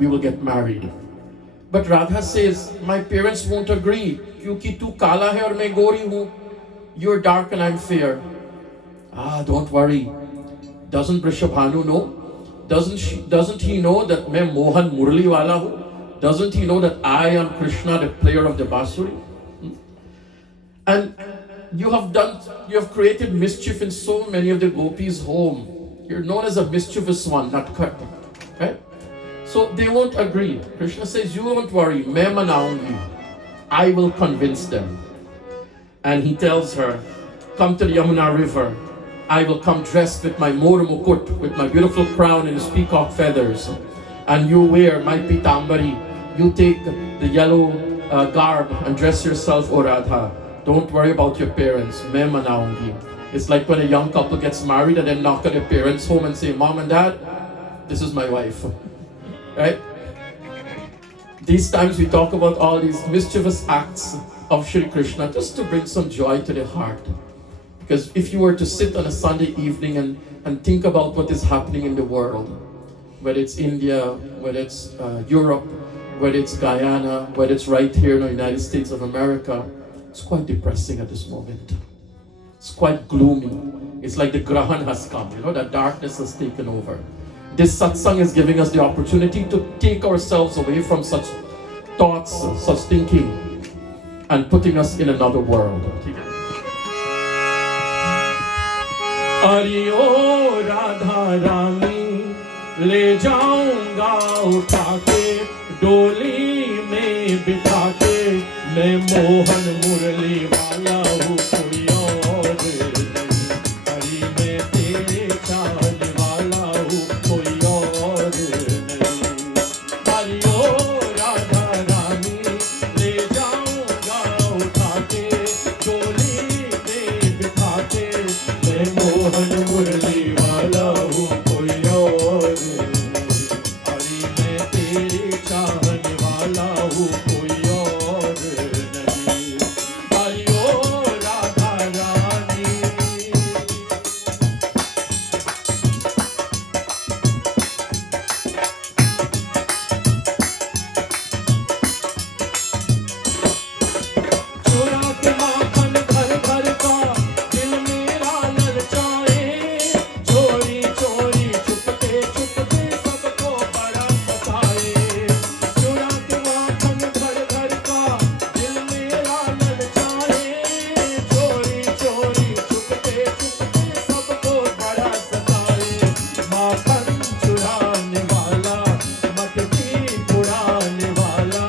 we will get married. But Radha says, my parents won't agree. Kyunki tu kala hai aur main gori hu. You're dark and I'm fair. Ah, don't worry. Doesn't Vrishabhanu know? Doesn't he know that main Mohan Murli wala hu? Doesn't he know that I am Krishna, the player of the Basuri? And you have created mischief in so many of the gopis' home. You're known as a mischievous one, not cut. Right? So they won't agree. Krishna says, you won't worry, main manaungi. I will convince them. And he tells her, come to the Yamuna river. I will come dressed with my Mor Mukut, with my beautiful crown and his peacock feathers. And you wear my pitambari. You take the yellow garb and dress yourself, O Radha. Don't worry about your parents. Main manaungi. It's like when a young couple gets married and then knock at their parents' home and say, Mom and Dad, this is my wife. Right? These times we talk about all these mischievous acts of Shri Krishna just to bring some joy to the heart. Because if you were to sit on a Sunday evening and think about what is happening in the world, whether it's India, whether it's Europe, whether it's Guyana, whether it's right here in the United States of America, it's quite depressing at this moment. It's quite gloomy. It's like the Grahan has come, that darkness has taken over. This satsang is giving us the opportunity to take ourselves away from such thoughts, such thinking, and putting us in another world. Ariyo Radha Rani, le jaunga utha ke, doli mein bitha ke, main Mohan Murli wala hu koi aur nahi. Hari main tere chaahne wala hu koi aur nahi. Ariyo Radha Rani, le jaunga utha ke, doli mein bitha ke, main Mohan Murli wala hu koi aur nahi. Hari main tere chaahne wala hu koi aur nahi. Ariyo Radha Rani. चुरा के माखन घर घर का दिल मेरा ललचाए, चोरी चोरी चुपके चुपके सबको बड़ा सताए। चुरा के माखन घर घर का दिल मेरा ललचाए, चोरी चोरी चुपके चुपके सबको बड़ा सताए। माखन चुराने वाला, मटकी उड़ाने वाला,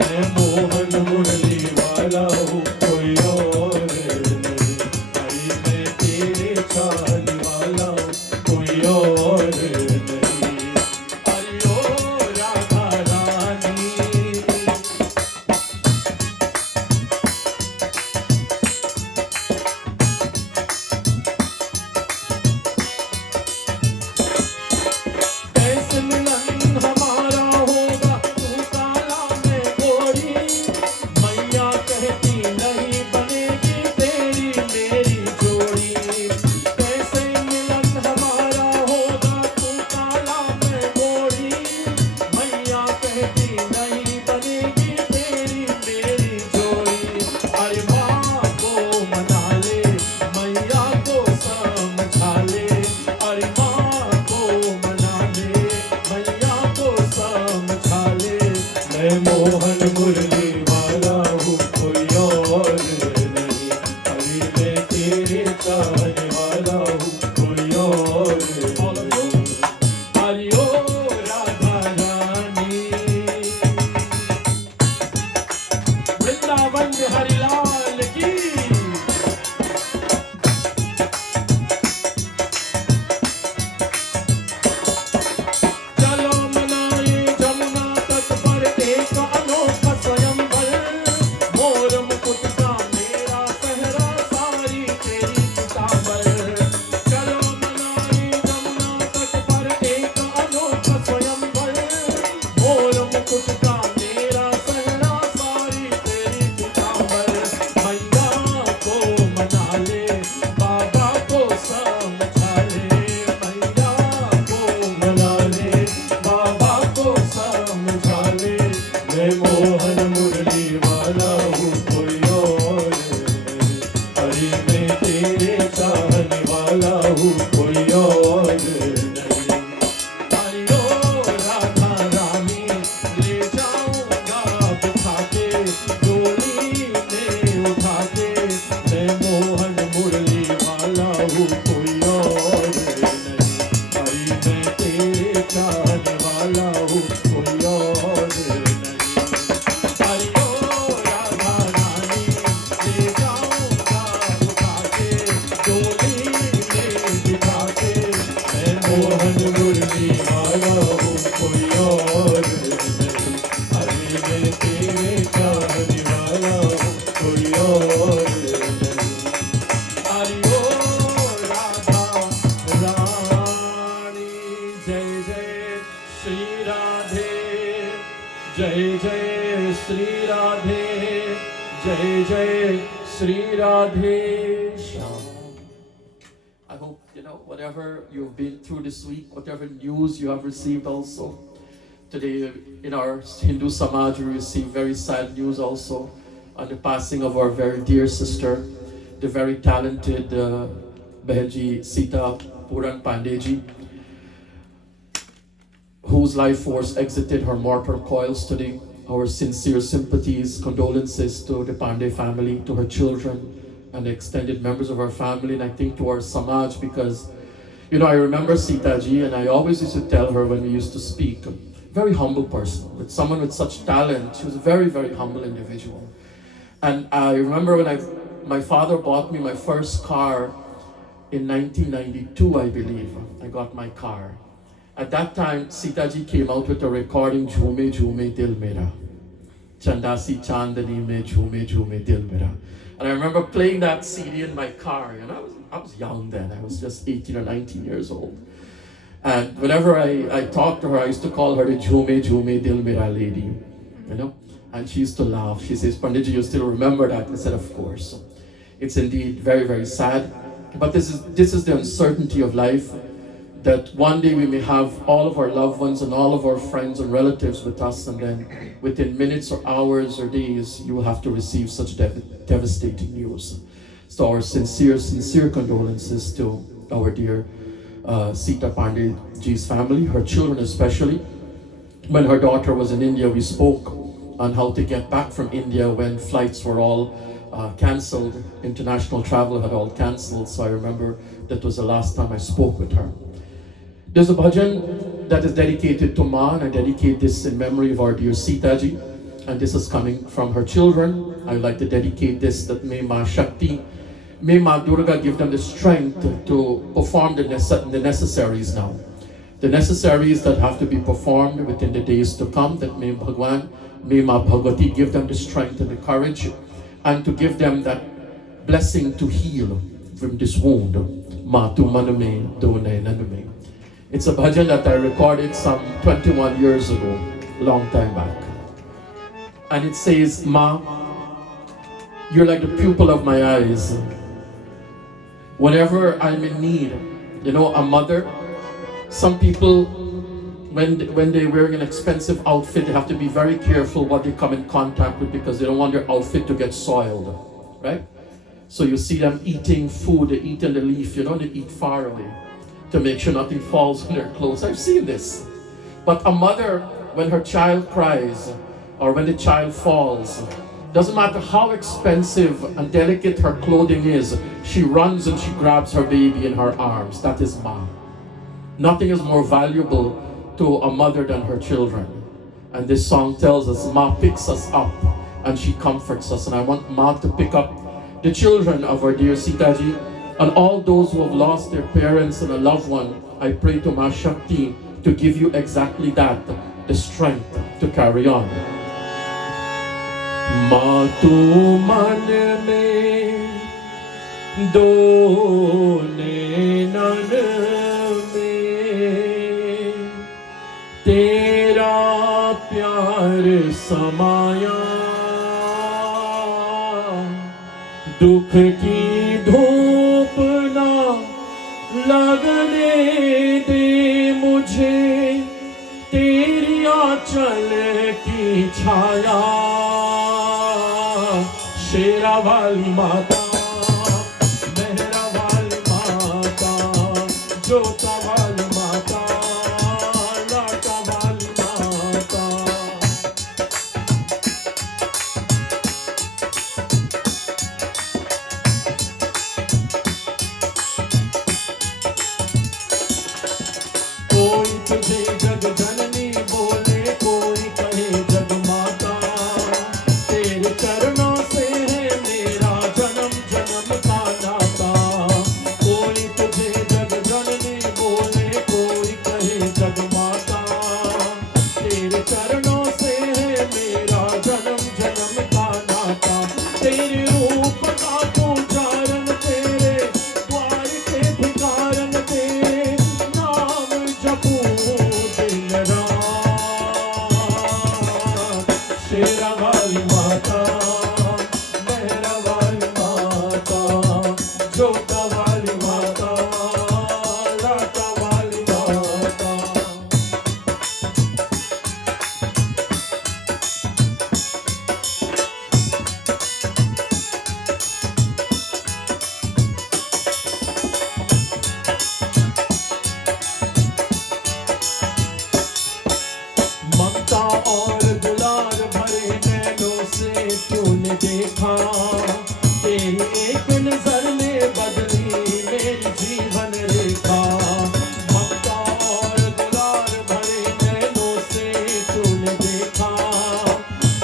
मैं मोहन मुरली वाला हूँ कोई और नहीं। हरी मैं तेरे चाहने वाला हूँ कोई और नहीं। हरियो राधा रानी। कैसे मिलन हमारा होगा, तू काला मैं गोरी। मैया कहती नहीं बनेगी तेरी मेरी जोड़ी। कैसे मिलन हमारा होगा, तू काला मैं गोरी। मैया कहती नहीं बनेगी तेरी मेरी जोड़ी। अरे माँ को मना ले, मैया को समझा ले। अरे माँ को मना ले, मैया को समझा ले। मैं मोहन मुरली वाला हूँ कोई और नहीं। हरी मैं तेरे चाहने वाला हूँ कोई और नहीं। हरियो राधा रानी। वृंदावन बिहारी लाल की। चलो मनाए जमुना तट पर एक अनोखा स्वयंवर। मोर मुकुट का मेरा पहरा, सारी तेरी पिताम्बर। चलो मनाए जमुना तट पर एक अनोखा स्वयंवर। मोर मुकुट का मेरा पहरा, सारी तेरी पिताम्बर। मैया को मना ले, बाबा को समझा ले। मैया को मना ले, बाबा को समझा कोई और नहीं। हरि ओ राधा रानी, ले जाऊंगा उठा के, डोली में बिठा के, मैं मोहन मुरली वाला हूँ, कोई और नहीं। हरि मैं तेरे चाहने वाला हूँ, कोई और नहीं। हरि ओ राधा रानी, जय जय श्री राधे, जय जय श्री राधे, जय जय Shri Radhe Shyam. I hope, whatever you've been through this week, whatever news you have received also. Today in our Hindu Samaj, we receive very sad news also on the passing of our very dear sister, the very talented Behenji Sita Puran Pandeji, whose life force exited her mortal coils today. Our sincere sympathies, condolences to the Pandey family, to her children, and the extended members of our family, and I think to our Samaj, because, I remember Sita ji, and I always used to tell her when we used to speak, very humble person, with someone with such talent. She was a very, very humble individual. And I remember when my father bought me my first car in 1992, I believe. I got my car. At that time, Sita ji came out with a recording, Jhume Jhume Dil Mera. Chandasi Chandani Mein Jhume Jhume Dil Mera. And I remember playing that CD in my car. I was young then. I was just 18 or 19 years old. And whenever I talked to her, I used to call her the Jhume Jhume Dil Mera lady. And she used to laugh. She says, Panditji, you still remember that? I said, of course. It's indeed very, very sad. But this is the uncertainty of life, that one day we may have all of our loved ones and all of our friends and relatives with us, and then within minutes or hours or days, you will have to receive such devastating news. So our sincere condolences to our dear Sita Pandeyji's family, her children especially. When her daughter was in India, we spoke on how to get back from India when flights were all cancelled. International travel had all cancelled, so I remember that was the last time I spoke with her. There's a bhajan that is dedicated to Ma, and I dedicate this in memory of our dear Sita ji, and this is coming from her children. I would like to dedicate this, that may Ma Shakti, may Ma Durga give them the strength to perform the necessaries now. The necessaries that have to be performed within the days to come, that may Bhagwan, may Ma Bhagwati give them the strength and the courage, and to give them that blessing to heal from this wound. Ma tu maname done naname. It's a bhajan that I recorded some 21 years ago, long time back. And it says, Ma, you're like the pupil of my eyes. Whenever I'm in need, a mother, some people, when they're wearing an expensive outfit, they have to be very careful what they come in contact with, because they don't want their outfit to get soiled, right? So you see them eating food, they eat in the leaf, they eat far away to make sure nothing falls on their clothes. I've seen this. But a mother, when her child cries, or when the child falls, doesn't matter how expensive and delicate her clothing is, she runs and she grabs her baby in her arms. That is Ma. Nothing is more valuable to a mother than her children. And this song tells us Ma picks us up and she comforts us. And I want Ma to pick up the children of our dear Sita ji, and all those who have lost their parents and a loved one. I pray to Ma Shakti to give you exactly that, the strength to carry on. Ma tu man mein done nan mein tera pyar samaya, dukh ki धूप ना लगने दे मुझे, तेरी आंचल की छाया, शेरा वाली माता, मेहरा वाली माता, जोता वाली माता, लाटा वाली माता। कोई तुझे जग जननी बोले शेरा वाली माता, मेहरा वाली माता, जोता वाली माता, लाटा वाली माता। ममता और दुलार भरे नैनों से तूने देखा, तेरी एक नजर में बदली मेरी जीवन रेखा। ममता और दुलार भरे नैनों से तूने देखा,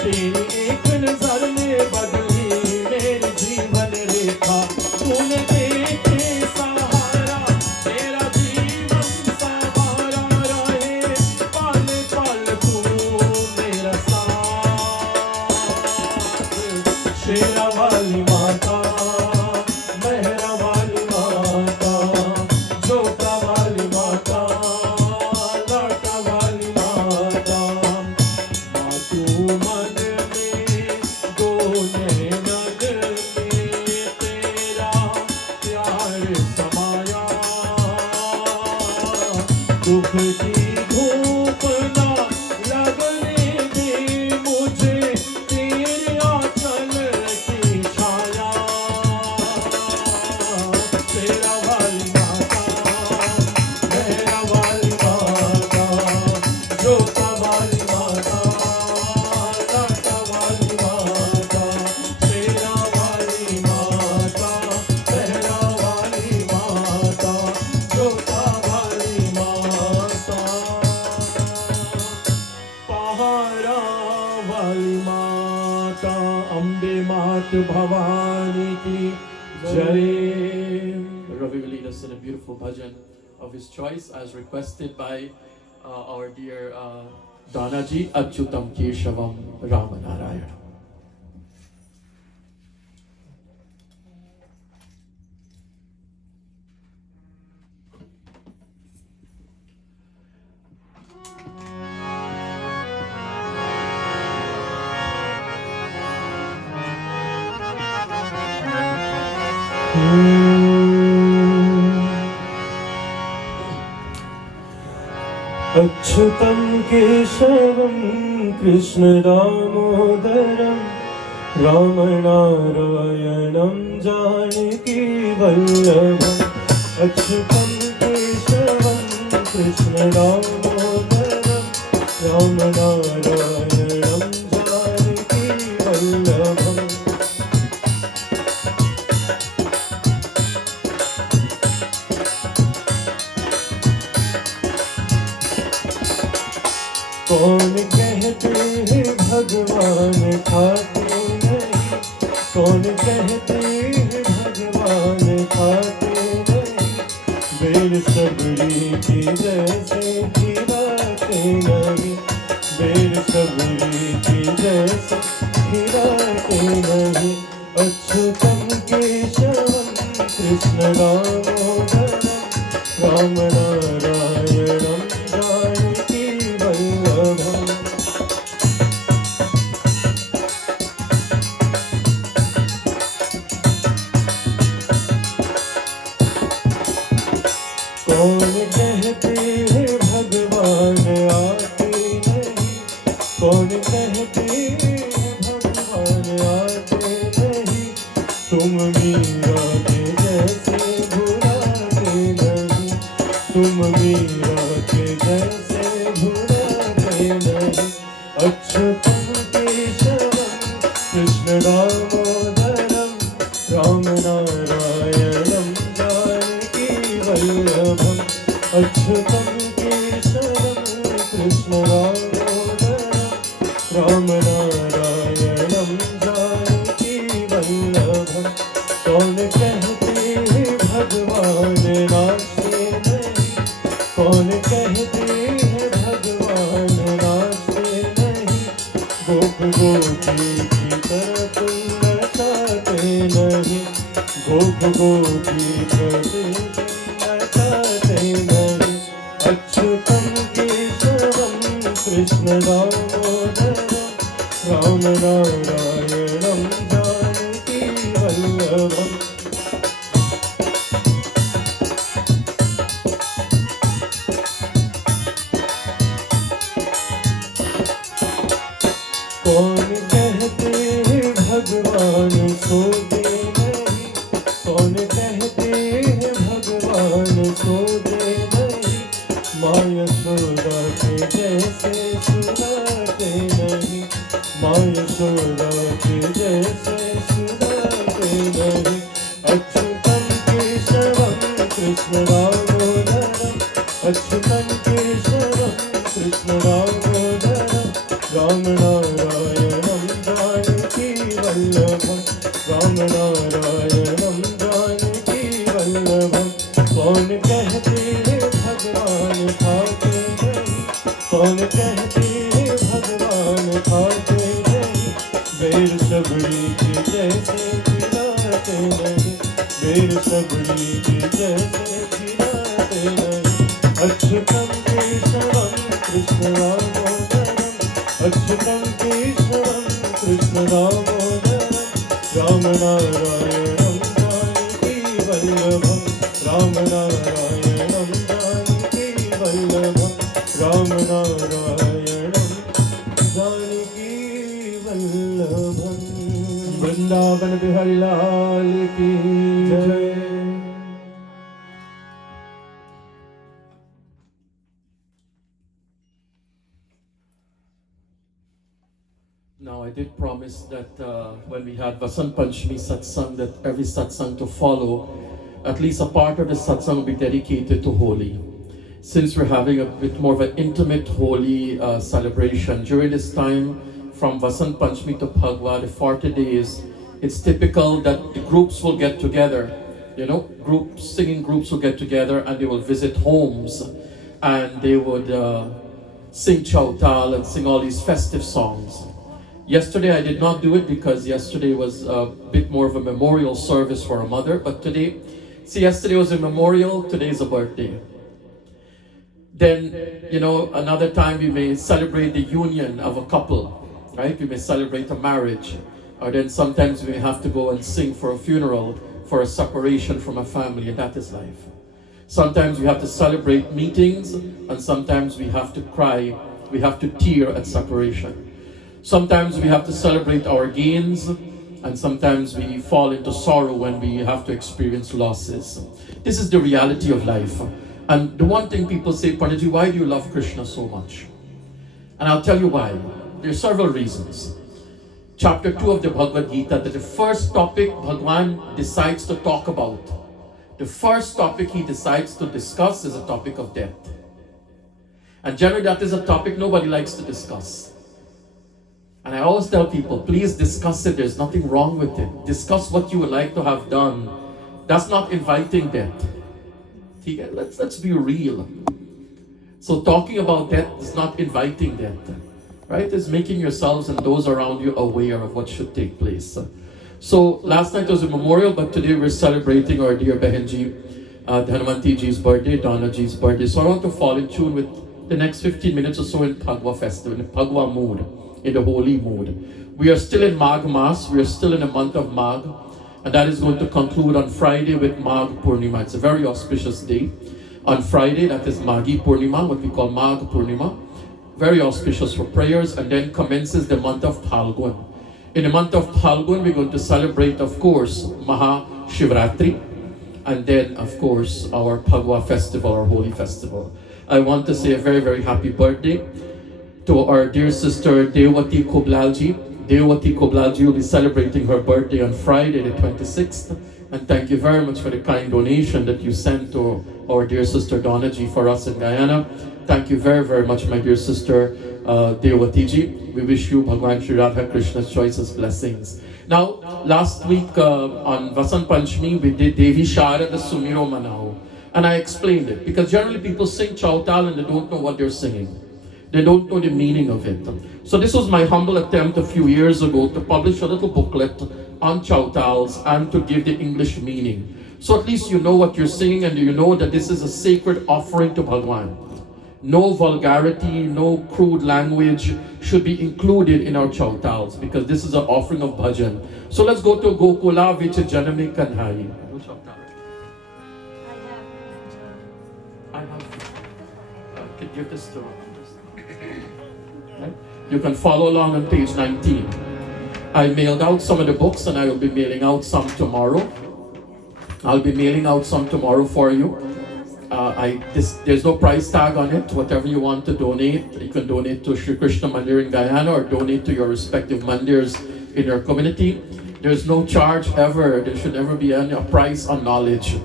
तेरी एक नजर में बदली मेरी जीवन रेखा। तूने देखे सहारा तेरा जीवन सहारा रहे, पल पल तू मेरा साथ। शेरा वाली माता, मेहरा वाली माता, जोता वाली माता, लाटा वाली माता। माँ तू मन में दो नैनन में तेरा प्यार समाया, दुख की धूप ना लगने दे मुझे तेरे आंचल की छाया। शेरा वाली माता, मेहरा वाली माता, जोता वाली माता, लाटा वाली माता। शेरा वाली माता, मेहरा वाली माता, जोता वाली माता, पहाड़ा वाली माता। अम्बे मात भवानी की जय। Ravi will lead us in a beautiful bhajan of his choice as requested by our dear Danaji Achyutam Keshavam Ramanarayana. अच्युतं केशवं कृष्ण दामोदरं रामनारायणं जानकी वल्लभम्। अच्युतं केशवं कृष्ण दामोदरं रामनारायणं जानकी वल्लभम्। कौन कहते हैं भगवान खाते नहीं, कौन कहते हैं भगवान खाते नहीं, बेल सबरी की जैसे खिलाते नहीं, बेल सबरी की जैसे खिलाते नहीं। अच्युतं केशवं कृष्ण दामोदरं रामनारायणं जानकी वल्लभम्। कौन कहते हैं भगवान आते नहीं, कौन कहते हैं भगवान आते नहीं, तुम मीरा के जैसे भुलाते नहीं, तुम मीरा के जैसे भुलाते नहीं। अच्युतं केशवं कृष्ण दामोदरं रामनारायणं जानकी वल्लभम्। अच्युतं केशवं कृष्ण दामोदरं रामनारायणं जानकी वल्लभम्। कौन कहते हैं भगवान नाचते नहीं, कौन कहते हैं भगवान नाचते नहीं, गोप गोपी की तरह तुम नचाते नहीं, गोप गोपी की नचाते नहीं। अच्युतं केशवं कृष्ण दामोदरं राम नारायणं जानकी वल्लभम् कौन कहते हैं भगवान सोते नहीं, कौन कहते हैं भगवान सोते नहीं, माँ यशोदा के जैसे सुनाते नहीं, माँ यशोदा के जैसे सुनाते नहीं। अच्युतम केशवम कृष्ण दामोदरम, अच्युतम केशवम कृष्ण दामोदरम, राम नारायणं जानकी वल्लभं, राम नारायणं जानकी वल्लभं। कौन कहते हैं भगवान खाते नहीं, कौन कहते हैं भगवान खाते नहीं, बेर सबरी के जैसे खिलाते नहीं, बेर सबरी के जैसे खिलाते नहीं। अच्युतम केशवम कृष्ण दामोदरम, अच्युतम केशवम कृष्ण दामोदरम, राम नारायणं जानकी वल्लभं, राम नारायणं जानकी वल्लभं, राम नारायणं जानकी वल्लभं। वृंदावन बिहारी लाल की जय। Now, I did promise that when we had Vasant Panchami satsang, that every satsang to follow, at least a part of the satsang will be dedicated to Holi. Since we're having a bit more of an intimate Holi celebration, during this time, from Vasant Panchami to Phagwa, the 40 days, it's typical that the groups will get together. You know, singing groups will get together and they will visit homes and they would sing Chautal and sing all these festive songs. Yesterday I did not do it because yesterday was a bit more of a memorial service for a mother, but today, see, yesterday was a memorial, today is a birthday. Then, you know, another time we may celebrate the union of a couple, right? We may celebrate a marriage, or then sometimes we may have to go and sing for a funeral, for a separation from a family, and that is life. Sometimes we have to celebrate meetings, and sometimes we have to cry, we have to tear at separation. Sometimes we have to celebrate our gains, and sometimes we fall into sorrow when we have to experience losses. This is the reality of life. And the one thing people say, Panditji, why do you love Krishna so much? And I'll tell you why. There are several reasons. Chapter 2 of the Bhagavad Gita, that the first topic Bhagwan decides to talk about, the first topic he decides to discuss is a topic of death. And generally that is a topic nobody likes to discuss. And I always tell people, please discuss it. There's nothing wrong with it. Discuss what you would like to have done. That's not inviting death. Let's be real. So talking about death is not inviting death, right? It's making yourselves and those around you aware of what should take place. So last night was a memorial, but today we're celebrating our dear Behenji, Dhanwanti Ji's birthday, Donna Ji's birthday. So I want to fall in tune with the next 15 minutes or so in Phagwa festival, in the Phagwa mood, in the holy mood. We are still in Magh Mas, we are still in the month of Magh, and that is going to conclude on Friday with Magh Purnima. It's a very auspicious day. On Friday, that is Maghi Purnima, what we call Magh Purnima. Very auspicious for prayers, and then commences the month of Phalgun. In the month of Phalgun, we're going to celebrate, of course, Maha Shivratri, and then, of course, our Phagwa festival, our holy festival. I want to say a very, very happy birthday to our dear sister Devati Koblalji. Devati Koblalji will be celebrating her birthday on Friday the 26th. And thank you very much for the kind donation that you sent to our dear sister Donaji for us in Guyana. Thank you very, very much, my dear sister Devati ji. We wish you Bhagwan Shri Radha Krishna's choicest blessings. Now, last week on Vasant Panchami, we did Devi Sharada Sumiro Manao. And I explained it, because generally people sing Chautal and they don't know what they're singing. They don't know the meaning of it. So this was my humble attempt a few years ago to publish a little booklet on Chautals and to give the English meaning. So at least you know what you're singing and you know that this is a sacred offering to Bhagwan. No vulgarity, no crude language should be included in our chowtals because this is an offering of bhajan. So let's go to Gokula Vich Janame Kanhai. I have. Can give this to. Right? You can follow along on page 19. I mailed out some of the books and I will be mailing out some tomorrow. I'll be mailing out some tomorrow for you. There's no price tag on it. Whatever you want to donate, you can donate to Sri Krishna Mandir in Guyana or donate to your respective mandirs in your community. There's no charge ever. There should never be any price on knowledge,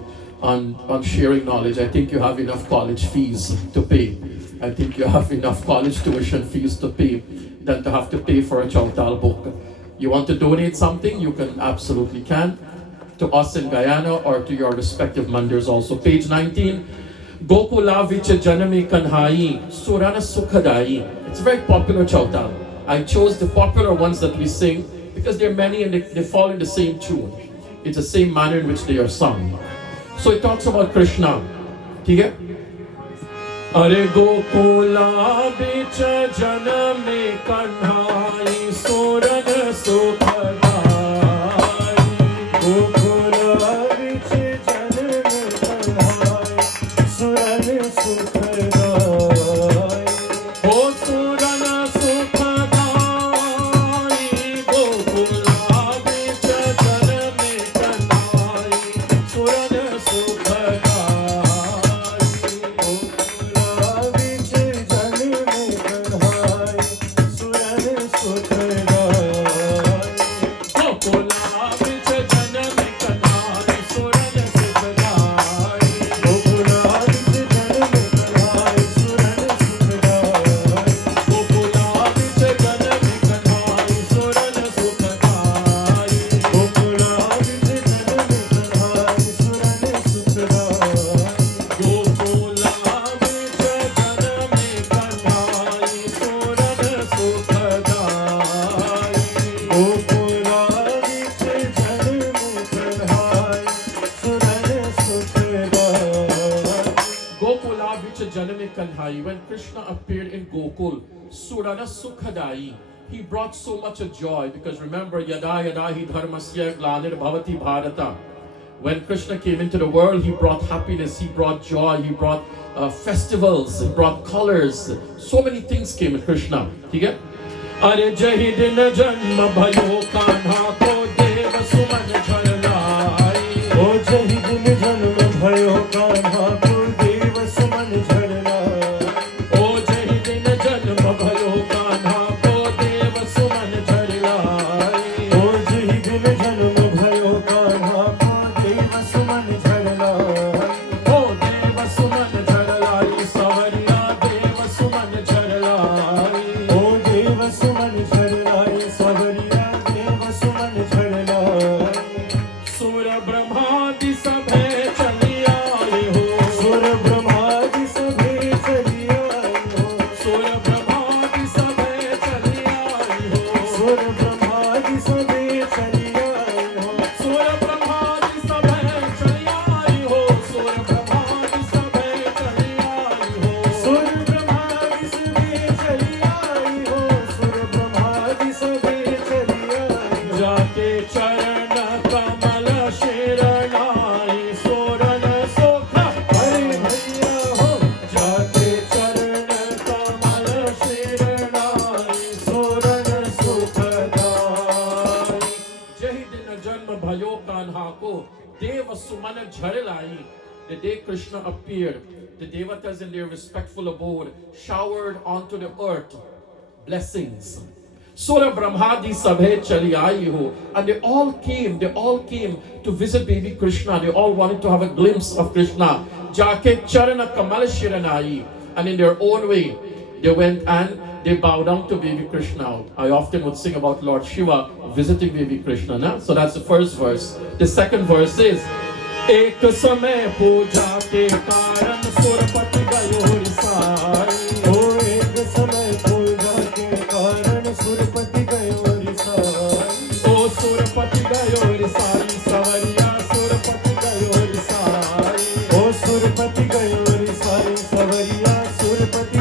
on sharing knowledge. I think you have enough college fees to pay. I think you have enough college tuition fees to pay than to have to pay for a Chautal book. You want to donate something, you can absolutely can. To us in Guyana or to your respective mandirs also. Page 19, Gokula Vich Janame Kanhai, Surana Sukhadai. It's a very popular Chautal. I chose the popular ones that we sing because there are many and they fall in the same tune. It's the same manner in which they are sung. So it talks about Krishna. ठीक है? अरे गोकुला बिच जनमे कन्हाई सुरन सुखदाई गोकुला बिच जनमे कन्हाई सुरन सुखदाई हो सुरन सुखदाई गोकुला बिच जनमे कन्हाई सुरन सुखदाई When Krishna appeared in Gokul, Surana Sukhadai, he brought so much of joy because remember, Yada Yada Hi Dharmasya Glanir Bhavati Bharata. When Krishna came into the world, he brought happiness, he brought joy, he brought festivals, he brought colors. So many things came in Krishna. ठीक है? अरे जहि दिन जन्म भयो कान्हा को देव सुमन झरलाई ओ जहि दिन जन्म भयो कान्हा को देव सुमन झरलाई ओ जहि दिन जन्म भयो कान्हा को देव सुमन झरलाई ओ जहि दिन जन्म भयो कान्हा को देव सुमन झरलाई ओ देव सुमन झरलाई सवरिया देव सुमन झरलाई ओ देव सुमन झरलाई सवरिया देव सुमन झरलाई सुर ब्रह्मादि सभे चली आई हो सुर ब्रह्मादि सभे चली आई हो सुर ब्रह्मादि सभे चली आई हो सुर ब्रह्मादि सभे चली आई हो सुर ब्रह्मादि सभे चली आई हो सुर ब्रह्मादि सभे चली आई हो सुर ब्रह्मादि सभे चली आई हो सुर ब्रह्मादि सभे चली आई जाके चरण कमल शरणाई सोरन सुख अरे भैया हो जाके चरण कमल शरणाई सोरन सुखदाई जहि दिन जन्म भयो कान्हा को देव सुमन झरलाई. The day Krishna appeared, the devatas in their respectful abode showered onto the earth blessings. Sura Brahmadi Sabhe Chali Aayi Ho. And they all came to visit baby Krishna. They all wanted to have a glimpse of Krishna. Jake Charana Kamal Shiranai. And in their own way, they went and they bowed down to baby Krishna. I often would sing about Lord Shiva visiting baby Krishna. Na? So that's the first verse. The second verse is एक समय पूजा के कारण सुरपति गयो रिसाई ओ एक समय पूजा के कारण सुरपति गयो रिसाई ओ सुरपति गयो रिसाई सवरिया सुरपति गयो रिसाई ओ सुरपति गयो रिसाई सवरिया सुरपति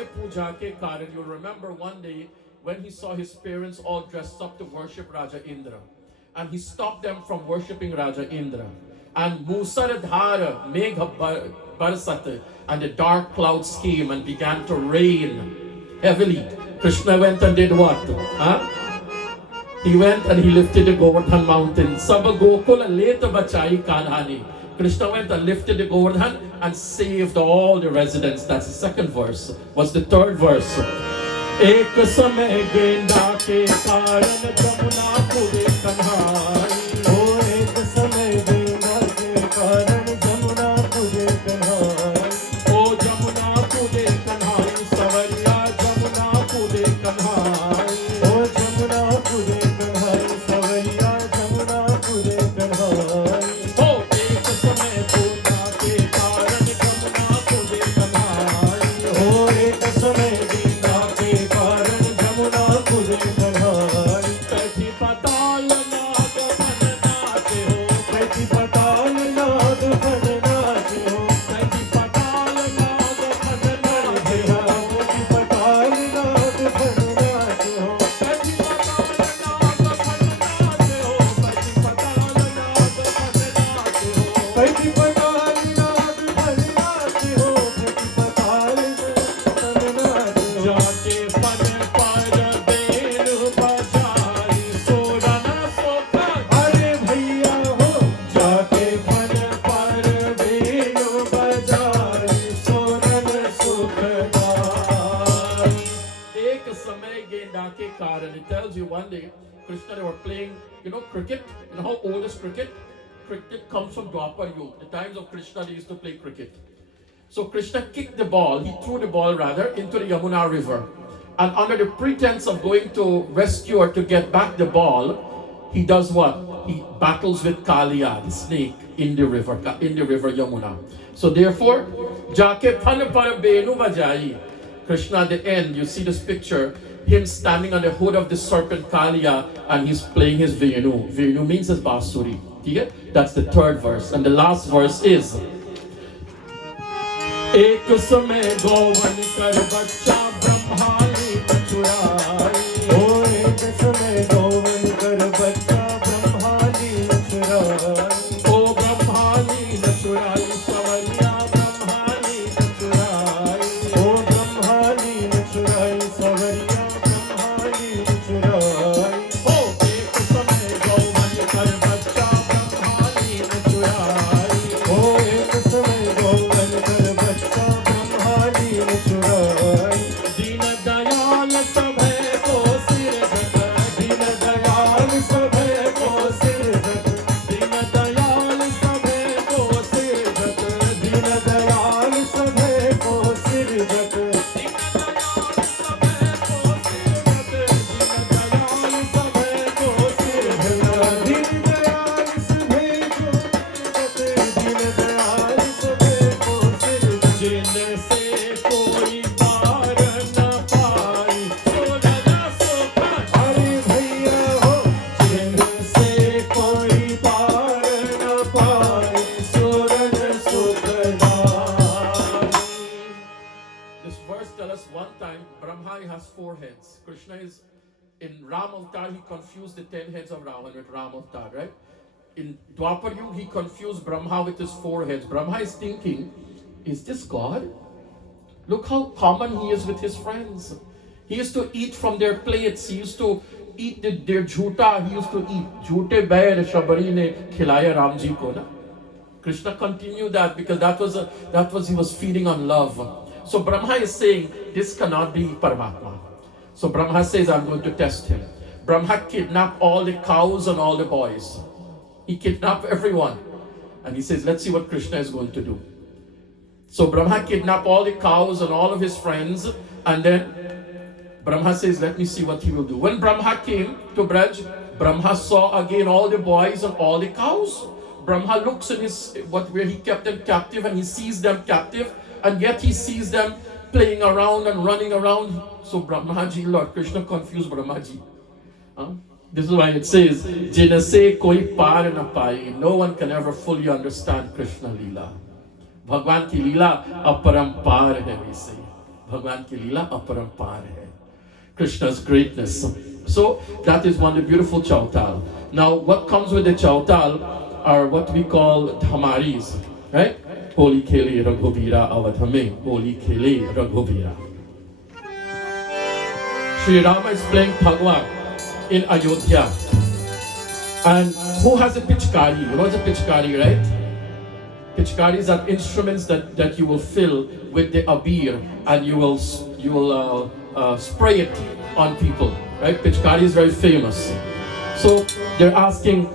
समय पूजा के कारण, you remember one day when he saw his parents all dressed up to worship Raja Indra, and he stopped them from worshiping Raja Indra. And Musardhara Megha Barsat, and the dark clouds came and began to rain heavily. Krishna went and did what? Huh? He went and he lifted the Govardhan mountain. Sab Gokula leta bachai kanhani. Krishna went and lifted the Govardhan and saved all the residents. That's the second verse. What's the third verse? एक समय गेंदा के कारण जमुना पूरे कन्हाई हो एक समय गेंदा के कारण जमुना पूरे कन्हाई ओ जमुना पूरे कन्हाई सवरिया जमुना पूरे कन्हाई ओ जमुना पूरे कन्हाई सवैया जमुना पूरे कन्हाई ओ एक समय पूजा के कारण जमुना पूरे कन्हाई हो एक समय गेंदा के कारण जमुना पूरे कन्हाई कथि पताल नाग बन नाचे हो कैसी पताल नाद फन नाच हो कथि पताल नाग बन नाचे भैया हो कैसी पताल नाद फन नाच हो कथि पताल नाग बन नाचे हो कथि पताल नाग बन नाचे हो कैसी पताल नाद फन नाच हो कैसी पताल फन नाच हो जाके फन पर बेल बजाई सोरन सोखा अरे भैया हो जाके फन पर बेल बजाई सोनन सुखदाई एक समय गेंदा के कारण. It tells you one day Krishna, they were playing, cricket. You know how old is cricket? Cricket comes from Dwapar Yuga. The times of Krishna, they used to play cricket. So Krishna kicked the ball, he threw the ball rather, into the Yamuna river. And under the pretense of going to rescue or to get back the ball, he does what? He battles with Kaliya, the snake, in the river Yamuna. So therefore, Jake Pan Par Benu Vajai. Krishna at the end, you see this picture, him standing on the hood of the serpent Kaliya, and he's playing his Venu. Venu means his Basuri. Okay? That's the third verse. And the last verse is, एक समय गौवन कर बच्चा ब्रह्माली चुराई ओ एक समय गौवन कर बच्चा ब्रह्माली चुराई O Brahmani Naturai सवरिया ब्रह्माली चुराई ओ ब्रह्माली चुराई सवरिया ब्रह्माली चुराई O एक समय गौवन कर बच्चा ब्रह्मानी चुराई ओ एक समय गौवन कर बच्चा ब्रह्माली चुराई दीन दयाल सभे को सिर झुका दीन दयाल सभे को सिर झुक दीन दयाल सभे को सिर झुका दीन दयाल सभे को सिर झुक दीन दयाल सभे को सिर झुका दीन दयाल सभे को सिर झुका दीन दयाल सभे को दीन दयाल सभे को सिर झुक जिनसे कोई पार न पाई सोना सोखा अरे भैया हो जिनसे कोई पार न पाए सुरन सुखदाई This verse tells us one time Brahma has 4 heads. Krishna is in Ram Avatar, he confused the 10 heads of Ravan with Ram Avatar, right? In Dwapar Yuga, he confused Brahma with his 4 heads. Brahma is thinking, is this God? Look how common he is with his friends. He used to eat from their plates. He used to eat their jhuta. He used to eat. Jhute bair Shabari ne khilaya Ramji ko na. Krishna continued that because that was he was feeding on love. So Brahma is saying this cannot be Paramatma. So Brahma says, I'm going to test him. Brahma kidnapped all the cows and all the boys. He kidnapped everyone. And he says, let's see what Krishna is going to do. So Brahma kidnapped all the cows and all of his friends, and then Brahma says, let me see what he will do. When Brahma came to Braj, Brahma saw again all the boys and all the cows. Brahma looks in where he kept them captive, and he sees them captive, and yet he sees them playing around and running around. So Brahmaji, Lord Krishna confused Brahmaji. This is why it says, Jinase koi par na pai. No one can ever fully understand Krishna Leela. भगवान की लीला अपरंपार है वैसे. भगवान की लीला अपरंपार है. Krishna's greatness. So that is one of the beautiful chautal. Now what comes with the chautal are what we call dhamaris, right? Holy Khele Raghuvira Avadhame, Holy Khele Raghuvira. Sri Rama is playing Bhagwan in Ayodhya. And who has a pichkari? You know what's a pichkari, right? Pichkaris are instruments that you will fill with the abir and you will spray it on people, right? Pichkari is very famous. So they're asking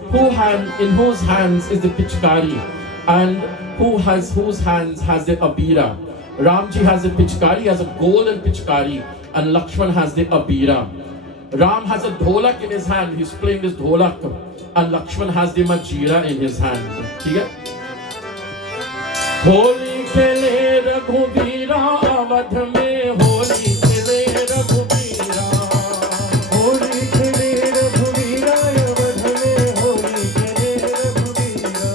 in whose hands is the pichkari and whose hands has the abira. Ramji has a pichkari, has a golden pichkari, and Lakshman has the abira. Ram has a dholak in his hand, he's playing this dholak, and Lakshman has the majira in his hand. ठीक है? होली खेले रघुवीरा अवध में, होली खेले रघुवीरा, होली खेले रघुवीरा अवध में, होली खेले रघुवीरा,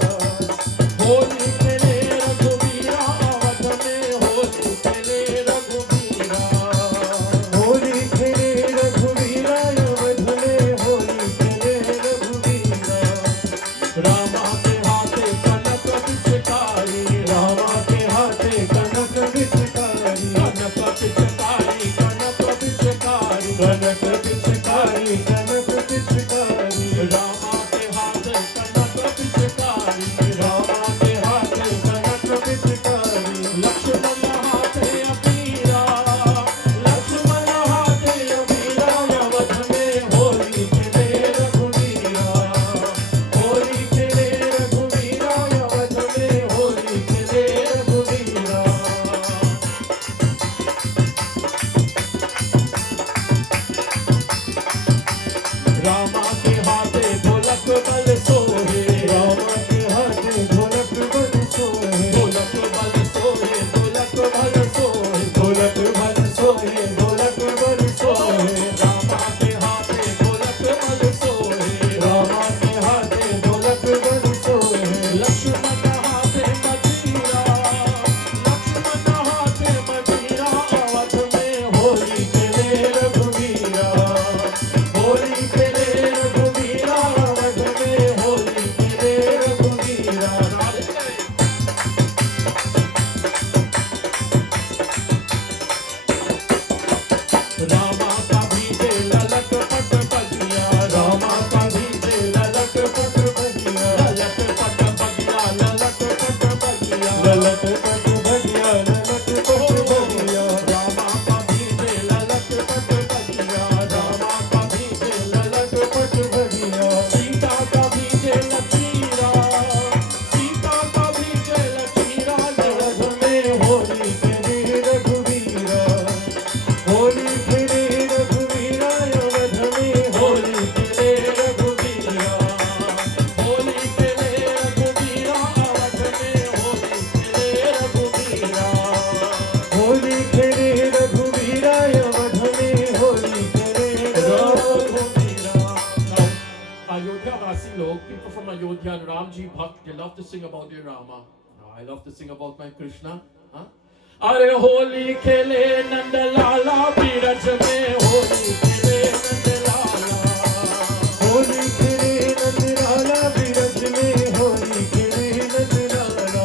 होली खेले रघुवीरा अवध में, होली खेले रघुवीरा, होली खेले रघुवीरा अवध में, होली खेले रघुवीरा। रामा के हाथे कनक पिचकारी, रामा के हाथे कनक पिचकारी, कनक पिचकारी, कनक पिचकारी, कनक पिचकारी, कनक पिचकारी। रामा के हाथे कनक पिचकारी, रामा के हाथे कनक पिचकारी, लक्ष्मण हाथे अबीरा, लक्ष्मण हाथे अबीरा अवध में, होली खेले रघुवीरा, होली खेले रघुवीरा अवध में, होली खेले रघुवीरा। रामा के हाथे ढोलक बल सोहे, रामा के हाथे ढोलक बल सोहे, ढोलक बल सोहे, ढोलक बल सोहे, ढोलक बल सोहे, ढोलक बल सोहे। रामा के हाथे ढोलक बल सोहे, रामा के हाथे ढोलक बल सोहे, लक्ष्मण हाथे मजीरा, लक्ष्मण हाथे मजीरा अवध में, होली खेले रघुवीरा, होली खेले रघुवीरा अवध में, होली खेले रघुवीरा। रामा का भीजे ललक पट बगिया, रामा का भीजे ललक पट बगिया, ललक पट बगिया, ललक पट बगिया, ललक पट बगिया, ललक पट बगिया। रामा का भीजे ललक पट बगिया, रामा का भीजे ललक पट बगिया, सीता का भीजे लचीरा, सीता का भीजे लचीरा अवध में, होली खेले रघुवीरा, होली खेले रघुवीरा अवध में, होली खेले रघुवीरा। होली खेले रघुवीरा अवध में, होली खेले रघुवीरा, होली खेले रघुवीरा अवध में, होली खेले रघुवीरा। Ayodhya Vasi log, people from Ayodhya and Ramji Bhakt, they love to sing about their Rama. I love to sing about my Krishna. Huh? अरे होली खेले नंद लाला बीरज में, होली खेले नंद लाला, होली खेले नंदलाला बिरज में, होली खेले नंदलाला,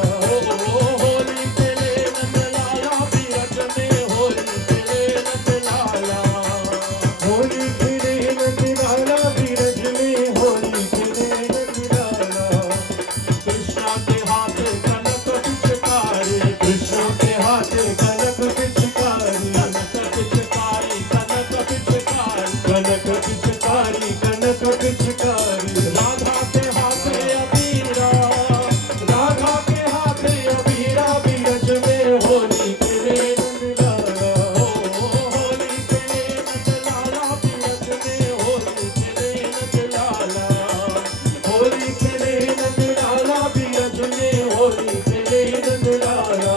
होली खेले नंद लाला बीरज में, होली खेले नंद लाला, होली खेले नंदलाला बिरज में, होली खेले नंदलाला। कृष्णा के हाथ कनक पिचकारी, कृष्ण के हाथे कनक पिचकारी, कनक पिचकारी, कनक पिचकारी, कनक पिचकारी, कनक पिचकारी। राधा के हाथे अबीरा, राधा के हाथे अबीरा बिरज में, होली खेले नंदलाला, होली खेले नंद लाला बीरज में, होली खेले नंद लाला, होली खेले नंदलाला बिरज में, होली खेले नंदलाला,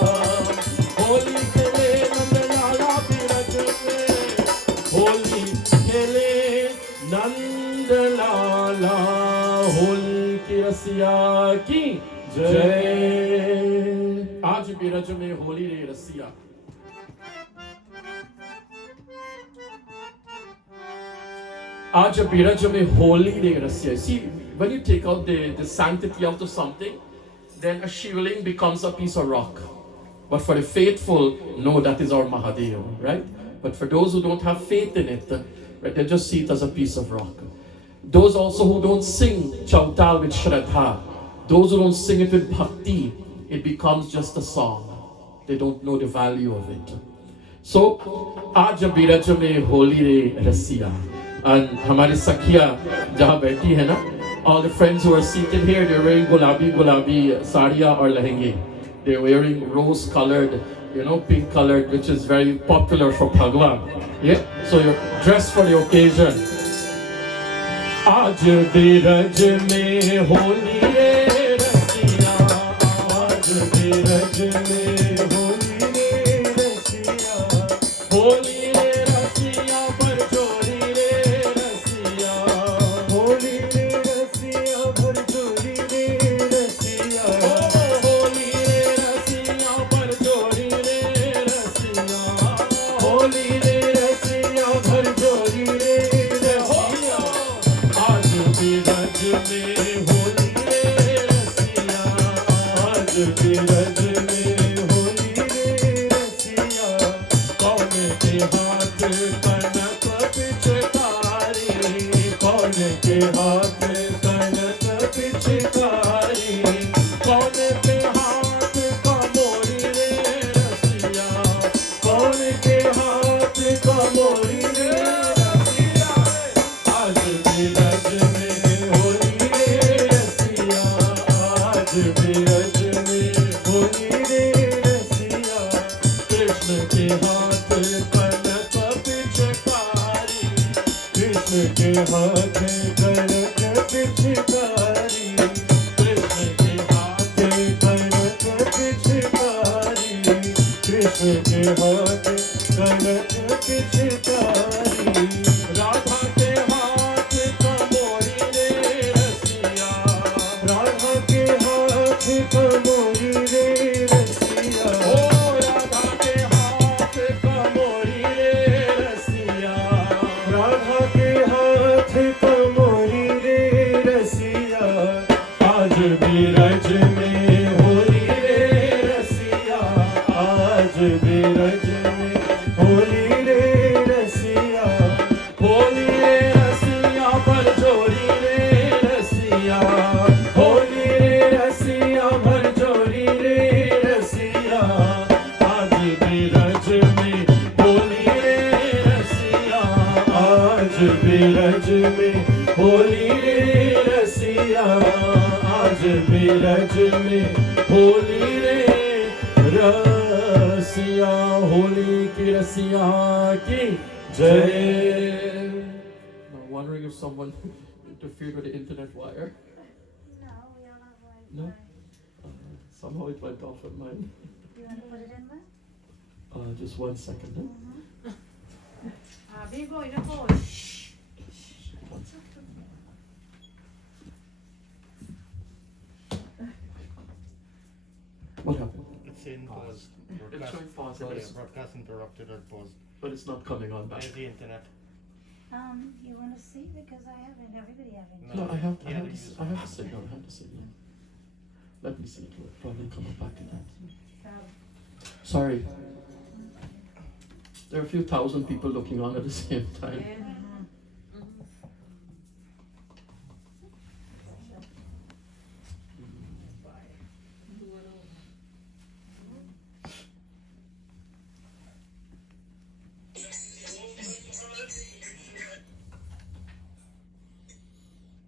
होली खेले नंद लाला बीरज में, होली खेले नंद लाला। होली की रसिया की जय। आज बीरज में होली रे रसिया। Aaj biraj mein holi de rasya. See, when you take out the sanctity out of something, then a shivling becomes a piece of rock. But for the faithful, no, that is our Mahadev, right? But for those who don't have faith in it, right, they just see it as a piece of rock. Those also who don't sing Chautal with Shraddha, those who don't sing it with Bhakti, it becomes just a song. They don't know the value of it. So, आज बीरज में होली रे रसिया, and हमारी सखिया जहाँ बैठी है ना, all the friends who are seated here, they're wearing gulabi साड़ियाँ और लहंगे. They're wearing rose-colored, pink colored, which is very popular for Bhagwan. Yeah, so you're dressed for the occasion. आज बीरज में होली रे रसिया, आज बीरज में होली रे रसिया, होली रे रसिया पर जोड़ी रे रसिया, होली रे रसिया भर जोड़ी रे रसिया, होली रे रसिया पर जोड़ी रे रसिया, होली रे रसिया भर जोड़ी रे रसिया, आज बीरज में होली रे रसिया, आज बीरज में होली रे रसिया, कौन के हाथ कनक पिचकारी, कौन के हाथ कनक पिचकारी, कौन के हाथ कमोरी रे रसिया, कौन के हाथ कमोरी रे रसिया, आज बीरज में होली रे रसिया, आज बीरज में होली रे रसिया, कृष्ण के हाथ कनक पिचकारी, कृष्ण के हाथ कनक पिचकारी, कृष्ण के हाथ कनक पिचकारी, कृष्ण के हाथ कनक पिचकारी, राधा के हाथ कमोरी रे रसिया, राधा के हाथ कमोरी रे रसिया, ओ राधा के हाथ कमोरी रे रसिया, राधा के हाथ कमोरी रे रसिया, आज बीरज में होली रे रसिया, आज बीरज में होली रे रसिया, होली रे रसिया पर जोड़ी रे रसिया, होली रे रसिया भर जोड़ी रे रसिया, आज बीरज में होली रे रसिया, आज बीरज में होली रे रसिया, आज बीरज में होली रे रसिया, होली की रसिया की जय. I'm wondering if someone interfered with the internet wire. No, we all have Wi-Fi. No? Somehow it went off at mine. You want to put it in there? Just 1 second. Vivo, you know, What happened? It's in pause. It's showing pause, Yeah, yes. broadcast interrupted or paused. But it's not coming on back. By the internet. You want to see? Because I haven't, everybody haven't. No, I have Yeah, they the use I have the signal. I have the signal. Let me see. It will probably come back to that. Sorry. There are a few thousand people looking on at the same time.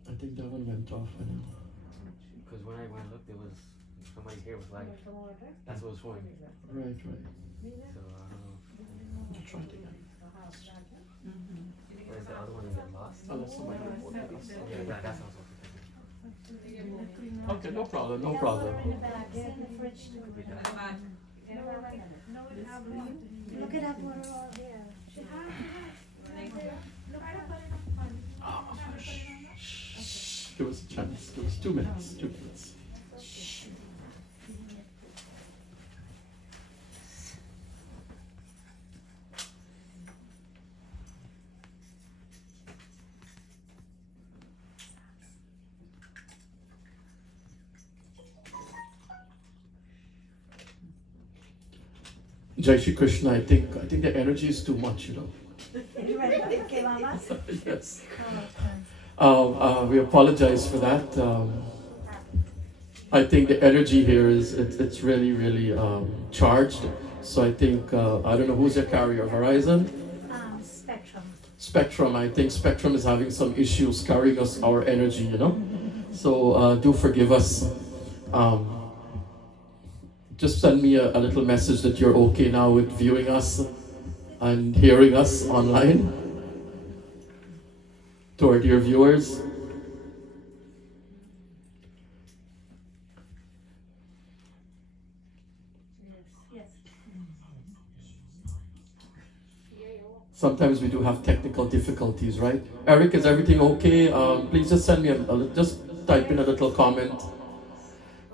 I think that one went off. I know. Because when I looked, it was somebody here was like, that's what was showing. Right, right. So I don't know. I'll try it again. Or is the other one that get lost? Unless somebody reported us. Yeah, that's also. Okay, no problem, no Yeah, problem. they're in the back. It's in the fridge too. Look it up, what are all there? Give us a chance. Give us 2 minutes. 2 minutes. Jai Shri Krishna, I think the energy is too much, you know. ¿Qué mamás? Yes. Oh, We apologize for that. I think the energy here it's really, really charged. So I think, I don't know who's your carrier, Verizon? Spectrum. Spectrum. I think Spectrum is having some issues carrying us our energy, you know. So do forgive us. Just send me a little message that you're okay now with viewing us and hearing us online. To our dear viewers. Yes. Sometimes we do have technical difficulties, right? Eric, is everything okay? Please just send me just type in a little comment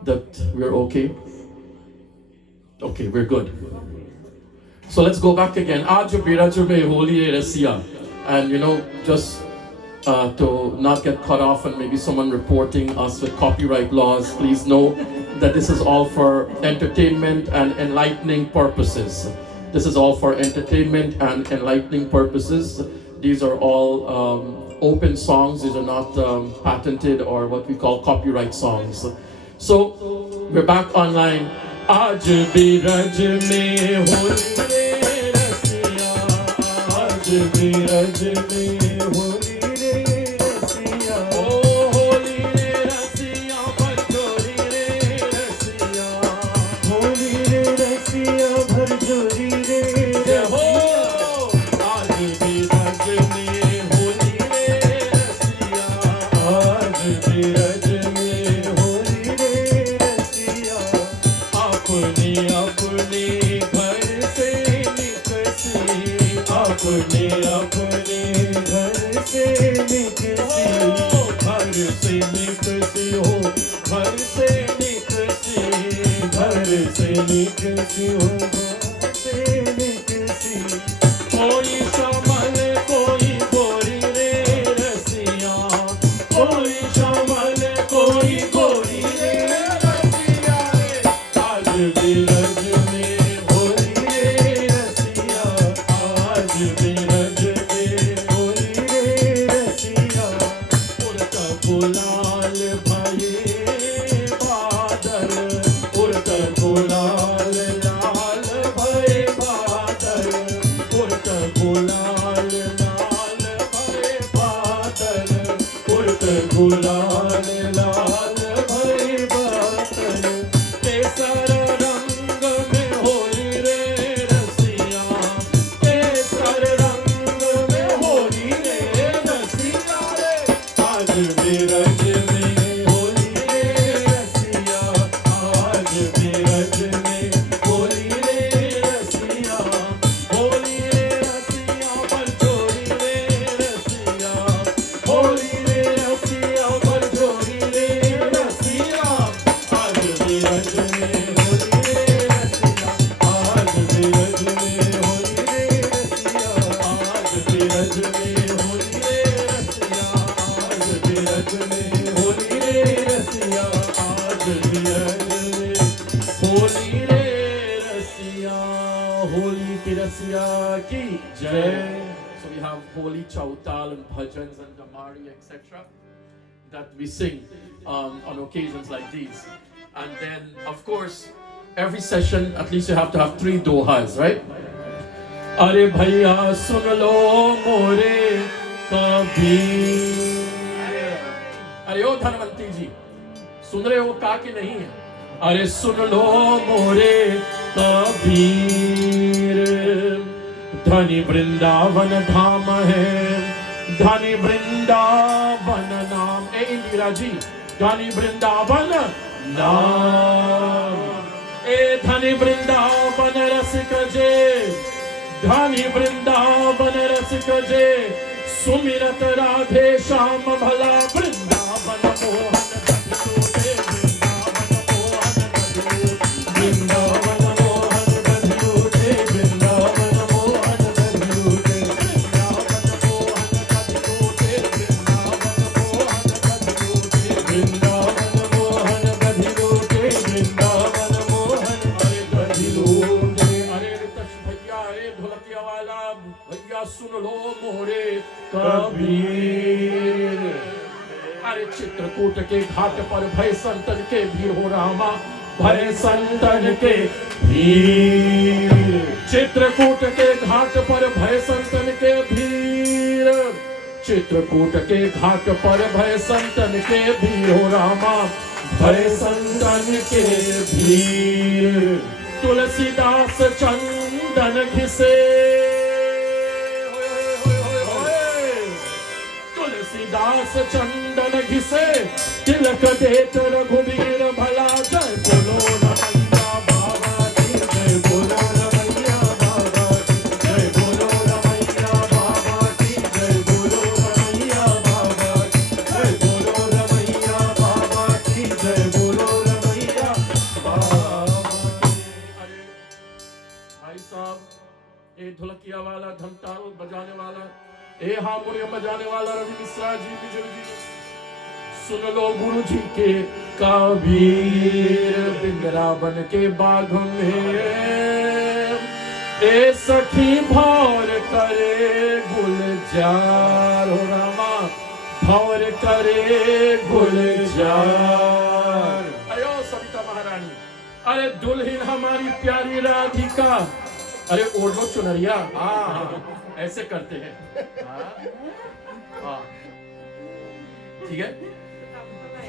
that we're okay. Okay, we're good. So let's go back again. Aaj Biraj mein holi hai Rasiya. And you know, just to not get cut off and maybe someone reporting us with copyright laws, please know that this is all for entertainment and enlightening purposes. This is all for entertainment and enlightening purposes. These are all open songs. These are not patented or what we call copyright songs. So we're back online. Aaj biraj mein holi re rasiya, aaj biraj mein holi re rasiya, oh holi re rasiya, bhar chori re rasiya, Holi रे रसिया भर जोरी रे jai ho. Aaj biraj mein holi re rasiya, आज बिरज में होली रे रसिया अपने अपने घर से निकसी, अपने अपने घर से निकसी घर से निकसी हो, घर से निकसी, घर से निकसी हो घर से निकसी कोई शमल कोई गोरी रे रसिया, कोई शमल कोई गोरी रे रसिया रे। आज बिरज में होली रे रसिया आज बिरज में होली रे रसिया उड़ता गुलाल भये बादल, उड़ता गुलाल लाल भये बादल, उड़ता गुलाल लाल भये बादल, उड़ता गुलाल लाल भये बादल। केसर रंग में होली रे रसिया, केसर रंग में होली रे रसिया रे। आज बिरज में होली रे रसिया, आज बिरज में होली रे रसिया, होली रे रसिया पर चोरी रे रसिया, होली रे रसिया पर चोरी रे रसिया। आज बिरज में होली रे रसिया, आज बिरज में होली रे रसिया, आज बिरज में होली रे रसिया, आज बिरज में होली रे रसिया, आज बिरज में होली रे रसिया। होली की रसिया की जय। So we have holy chautal and bhajans and damari, etc. that we sing on occasions like these. And then, of course, every session, at least you have to have 3 dohas, right? अरे भैया सुन लो मोरे कबीर। अरे ओ धनवंती जी, सुन रहे हो का कि नहीं है? अरे सुन लो मोरे कबीर, धनी वृंदावन धाम है, धनी वृंदावन नाम। ए इंदिरा जी, धनी वृंदावन नाम। ए धनी वृंदावन रसिक जे, धनी वृंदावन रसिक जे, सुमिरत राधे श्याम भला वृंदावन मोहन बधूटे, वृंदावन मोहन बधूटे, वृंदावन मोहन बधूटे, वृंदावन मोहन बधूटे, वृंदावन मोहन बधूटे, वृंदावन मोहन बधूटे, वृंदावन मोहन बधूटे। अरे बधूटे, अरे वाला भैया सुन लो मोरे कबीर। अरे चित्रकूट के घाट पर भय संतन के भीड़ हो रामा, भय संतन के भीड़। चित्रकूट के घाट पर भय संतन के भीड़, चित्रकूट के घाट पर भय संतन के भीड़ हो रामा, भय संतन के भीड़। तुलसीदास चंदन घिसे, तुलसीदास चंदन घिसे, तिलक देत रघुबीर भला। जय बोलो रमैया बाबा की, जय बोलो रमैया बाबा की, जय बोलो रमैया बाबा की, जय बोलो रमैया बाबा की, जय बोलो रमैया बाबा की, जय बोलो रमैया बाबा की। अरे भाई साहब, ये ढोलकिया वाला, धमताल बजाने वाला, ए हारमोनियम बजाने वाला रवि मिश्रा जी, विजय जी, सुन लो गुरु जी के कबीर। बिंद्रावन के बाग में ए सखी भौर करे गुलजार हो रामा, भौर करे गुलजार। अयो सविता महारानी, अरे दुल्हन हमारी प्यारी राधिका, अरे ओढ़ो चुनरिया, हाँ ऐसे करते हैं, हाँ ठीक है।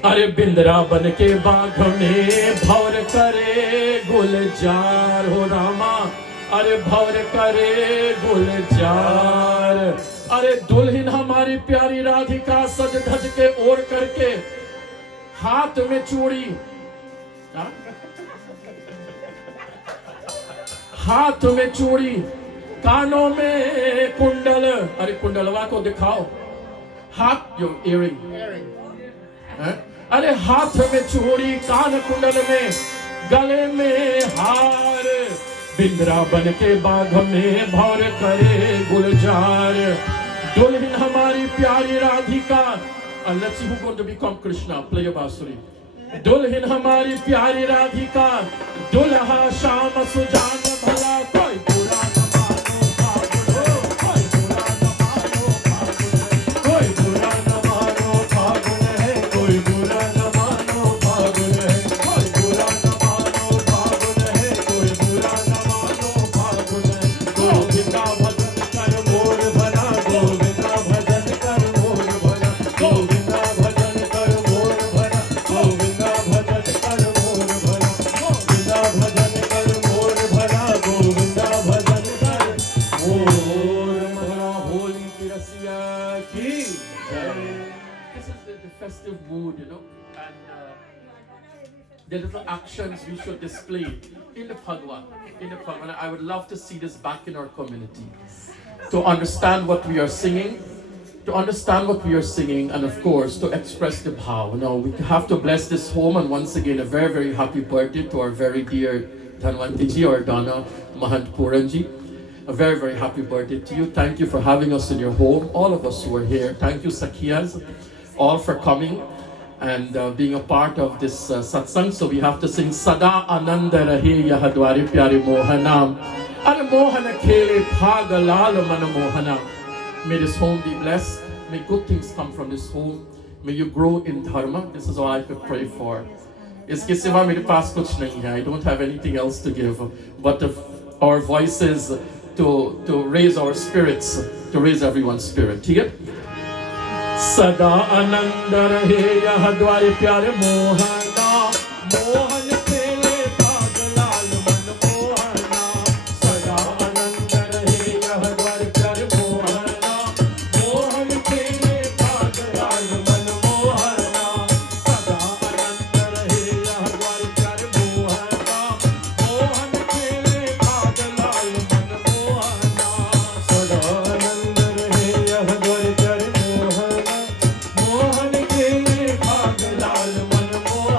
अरे बिंद्रावन के बाग में भौर करे गुलजार हो रामा, अरे भौर करे गुलजार। अरे दुल्हन हमारी प्यारी राधिका सज धज के ओढ़ करके, हाथ में चूड़ी, हाँ? हाथ में चूड़ी, कानों में कुंडल, अरे कुंडलवा को दिखाओ, हाथ जो इयरिंग, अरे हाथ में चूड़ी, कान कुंडल में, गले में हार। बिंद्रावन के बाग में भौर करे गुलजार, दुल्हन हमारी प्यारी Radhika. And let's see who's going to become Krishna. Play your bansuri. दुल्हन हमारी प्यारी राधिका, दुल्हा श्याम सुजान भला। कोई बुरा न मानो फागुन, कोई बुरा न मानो फागुन, कोई बुरा न मानो फागुन है, कोई बुरा न मानो फागुन है, कोई बुरा न मानो फागुन है, कोई बुरा न मानो फागुन है। गोविंदा भजन कर मोर भला, गोविंदा भजन कर मोर भला, गोविंदा भजन कर मोर भला, गोविंदा भजन कर मोर भला, गोविंदा भजन कर मोर भला, गोविंदा भजन कर मोर भला। होली की रसिया की जय। This is the festive mood, you know, and the little actions we should display in the Phagwan. In the Phagwan, I would love to see this back in our community, to understand what we are singing, and of course to express the bhav. Now we have to bless this home, and once again a very, very happy birthday to our very dear Dhanwanti ji or Dana Mahant Puran ji. A very, very happy birthday to you. Thank you for having us in your home, all of us who are here. Thank you Sakhiyas, all for coming and being a part of this satsang. So we have to sing Sada Ananda Rahe Yahadwari Pyare Mohanam, Ar Mohana Khele Bhaga Lal Man Mohana. May this home be blessed. May good things come from this home. May you grow in dharma. This is all I could pray for. इसके सिवा मेरे पास कुछ नहीं है. I don't have anything else to give but our voices to raise our spirits, to raise everyone's spirit. ठीक है? सदा आनंद रहे यह द्वार प्यारे मोहना, मोहन खेले भाग लाल मन मोहना। सदा आनंद रहे यह द्वार प्यारे मोहना, मोहन खेले भाग लाल मन मोहना। सदा आनंद रहे यह द्वार प्यारे मोहना, मोहन खेले भाग लाल मन मोहना। सदा आनंद रहे यह द्वार प्यारे मोहना, मोहन खेले भाग लाल मन Mohana.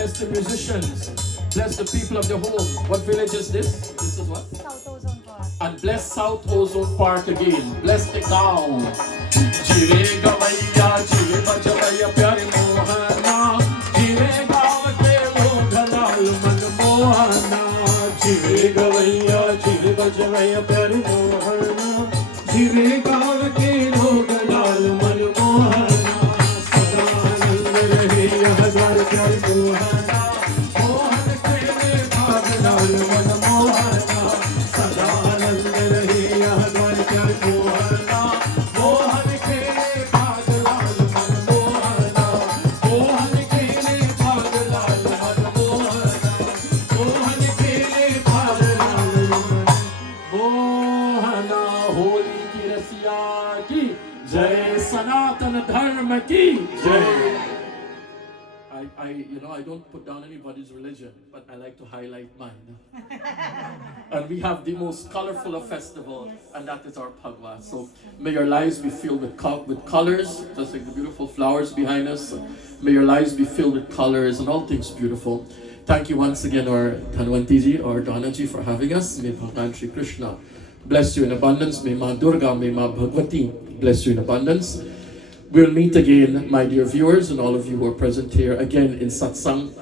Bless the musicians. Bless the people of the home. What village is this? This is what? South Ozone Park. And bless South Ozone Park again. Bless the cow. Jive gavaiya, jive bajavaiya, pyare mohana. Jive gav ke modhalal man mohana. जीवे गवैया जीवे बजवैया प्यारे मोहना जीवे गाव के लोग लाल मन मोहना सदा आनंद रहे यह द्वार प्यारे मोहना मोहन खेले भाग लाल मन मोहना सदा आनंद रहे यह द्वार प्यारे मोहना मोहन खेले भाग लाल मन मोहना मोहन खेले भाग लाल मन मोहना मोहन खेले भाग लाल मन मोहना होली की रसिया की जय, सनातन धर्म की जय. I don't put down anybody's religion, but I like to highlight mine. And we have the most colorful of festival, and that is our Phagwa. So may your lives be filled with colors, just like the beautiful flowers behind us. May your lives be filled with colors and all things beautiful. Thank you once again, our Dhanwantiji, or Danaji, for having us. May Bhagwan Shri Krishna bless you in abundance. May Ma Durga, may Ma Bhagwati bless you in abundance. We'll meet again, my dear viewers, and all of you who are present here, again in satsang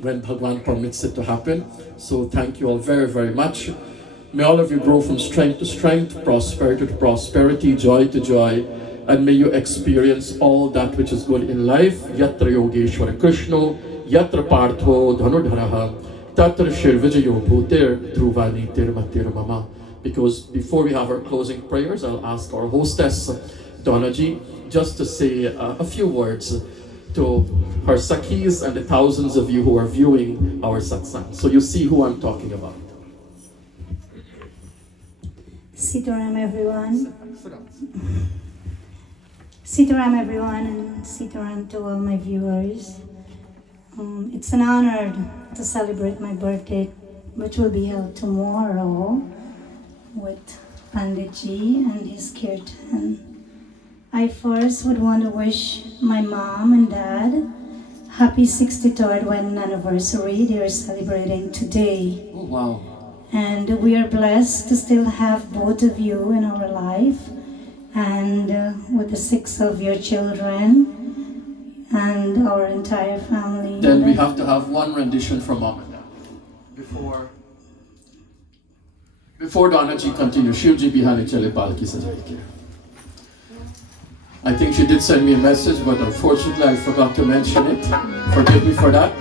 when Bhagwan permits it to happen. So thank you all very, very much. May all of you grow from strength to strength, prosperity to prosperity, joy to joy, and may you experience all that which is good in life. Yatra Yogeshwara Krishna, Yatra Partho Dhanudharaha, Tatra Shir Vijayo Bhutir, Dhruvani Tirmatir Mama. Because before we have our closing prayers, I'll ask our hostess, Donaji, just to say a few words to her Sakhis and the thousands of you who are viewing our satsang. So you see who I'm talking about. Sitaram everyone. Sitaram everyone, and Sitaram to all my viewers. It's an honor to celebrate my birthday, which will be held tomorrow with Panditji and his kirtan. I first would want to wish my mom and dad happy 63rd wedding anniversary. They are celebrating today. Oh, wow. And we are blessed to still have both of you in our life, and with the 6 of your children and our entire family. Then we have to have one rendition from Mom and Dad. Before Donaji continues, Shivji Bihani Chale Palki Sajai. I think she did send me a message, but unfortunately I forgot to mention it. Forgive me for that.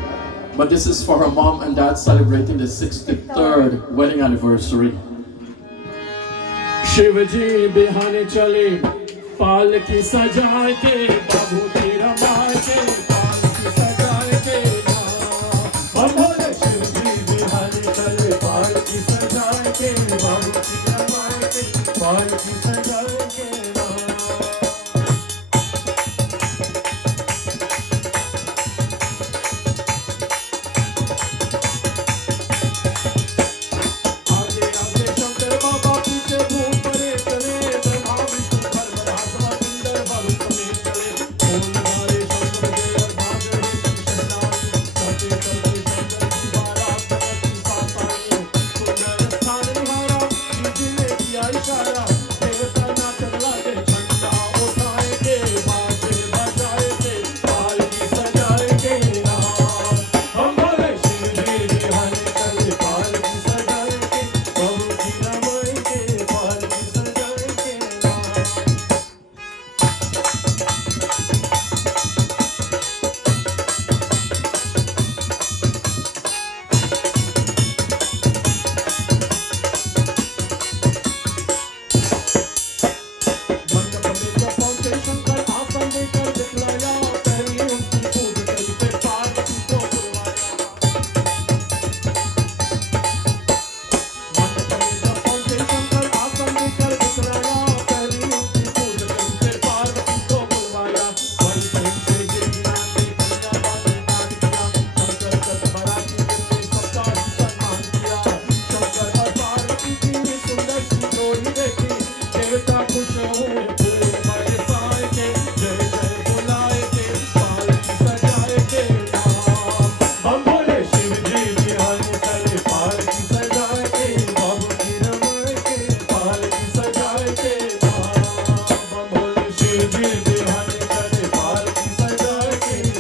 But this is for her mom and dad celebrating the 63rd wedding anniversary. Shivji बिहाने चले पालकी सजा के बाबू तेरा मार के पालकी सजा के ना बोले शिवजी बिहाने चले पालकी सजा के बाबू तेरा मार के पालकी सजा के ना Oh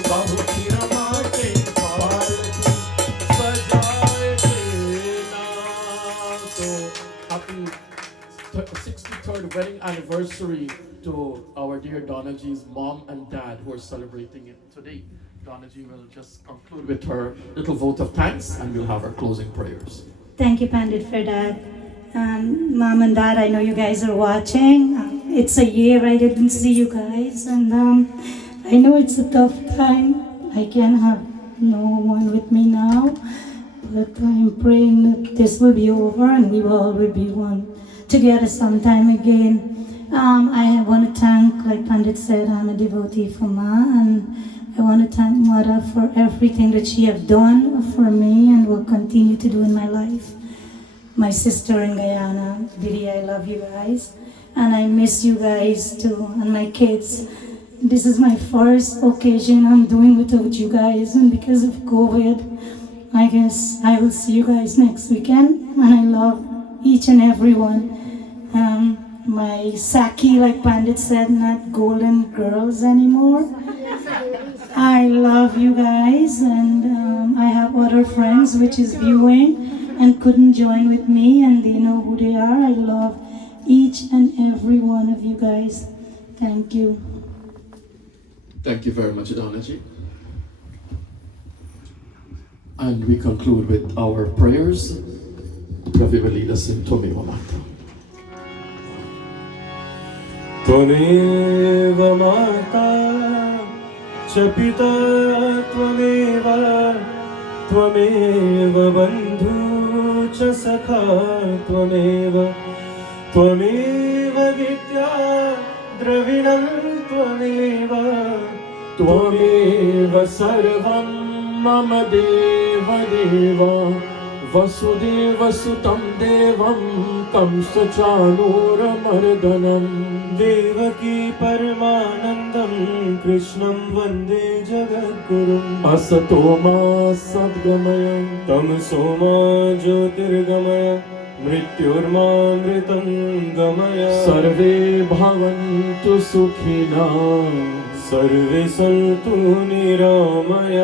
बाबू की रमाटे पालकी सजाए देना. So happy 63rd wedding anniversary to our dear Donna G's mom and dad who are celebrating it today. Donna G will just conclude with her little vote of thanks and we'll have our closing prayers. Thank you, Pandit, for that. Mom and Dad, I know you guys are watching. It's a year I didn't see you guys, and I know it's a tough time. I can't have no one with me now, but I'm praying that this will be over and we all will be one together sometime again. I want to thank, like Pandit said, I'm a devotee for Ma, and I want to thank Mother for everything that she have done for me and will continue to do in my life. My sister in Guyana, Biddy, I love you guys. And I miss you guys too, and my kids. This is my first occasion I'm doing without you guys, and because of COVID, I guess I will see you guys next weekend. And I love each and every one. My Saki, like Pandit said, not golden girls anymore. I love you guys, and I have other friends which is viewing and couldn't join with me, and they know who they are. I love each and every one of you guys. Thank you. Thank you very much, Danaji. And we conclude with our prayers. Ravi will lead us in Twameva Mantra. त्वमेव माता च पिता त्वमेव त्वमेव बन्धु च सखा त्वमेव त्वमेव विद्या द्रविणं त्वमेव त्वमेव सर्वं मम देव देव वसुदेव सुतं देवं कंसचाणूरमर्दनम् देवकी परमानन्दं कृष्णं वन्दे जगद्गुरुम् असतो मा सद्गमय तमसो मा ज्योतिर्गमय मृत्युर्मामृतं गमय सर्वे भवन्तु सुखिनः सर्वे सन्तु निरामय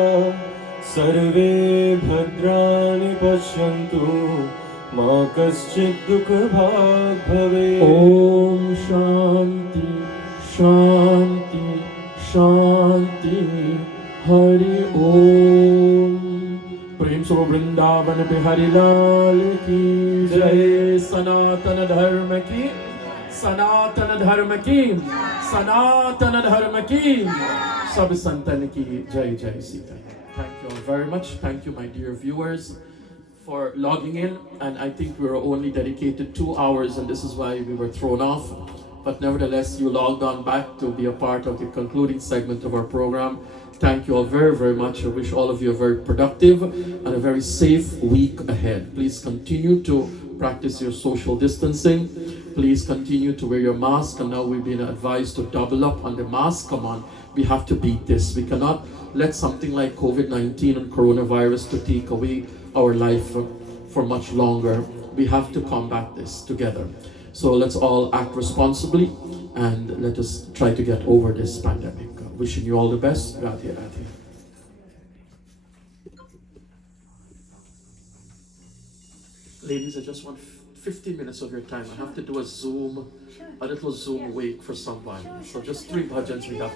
सर्वे भद्राणि पश्यन्तु मा कश्चित् दुःखभाग् भवेत् ओम शांति शांति शांति हरि ओम. प्रेम से वृंदावन बिहारी लाल की जय. सनातन धर्म की सनातन धर्म की सनातन धर्म की सब संतन की जय जय Sita. Thank you all very much. Thank you, my dear viewers, for logging in. And I think we were only dedicated 2 hours, and this is why we were thrown off. But nevertheless, you logged on back to be a part of the concluding segment of our program. Thank you all very, very much. I wish all of you a very productive and a very safe week ahead. Please continue to practice your social distancing. Please continue to wear your mask. And now we've been advised to double up on the mask. Come on, we have to beat this. We cannot let something like COVID-19 and coronavirus to take away our life for much longer. We have to combat this together. So let's all act responsibly and let us try to get over this pandemic. Wishing you all the best. Radhe Radhe. Ladies, I just want 15 minutes of your time. I have to do a little Zoom wake for someone. So just 3 bhajans we have.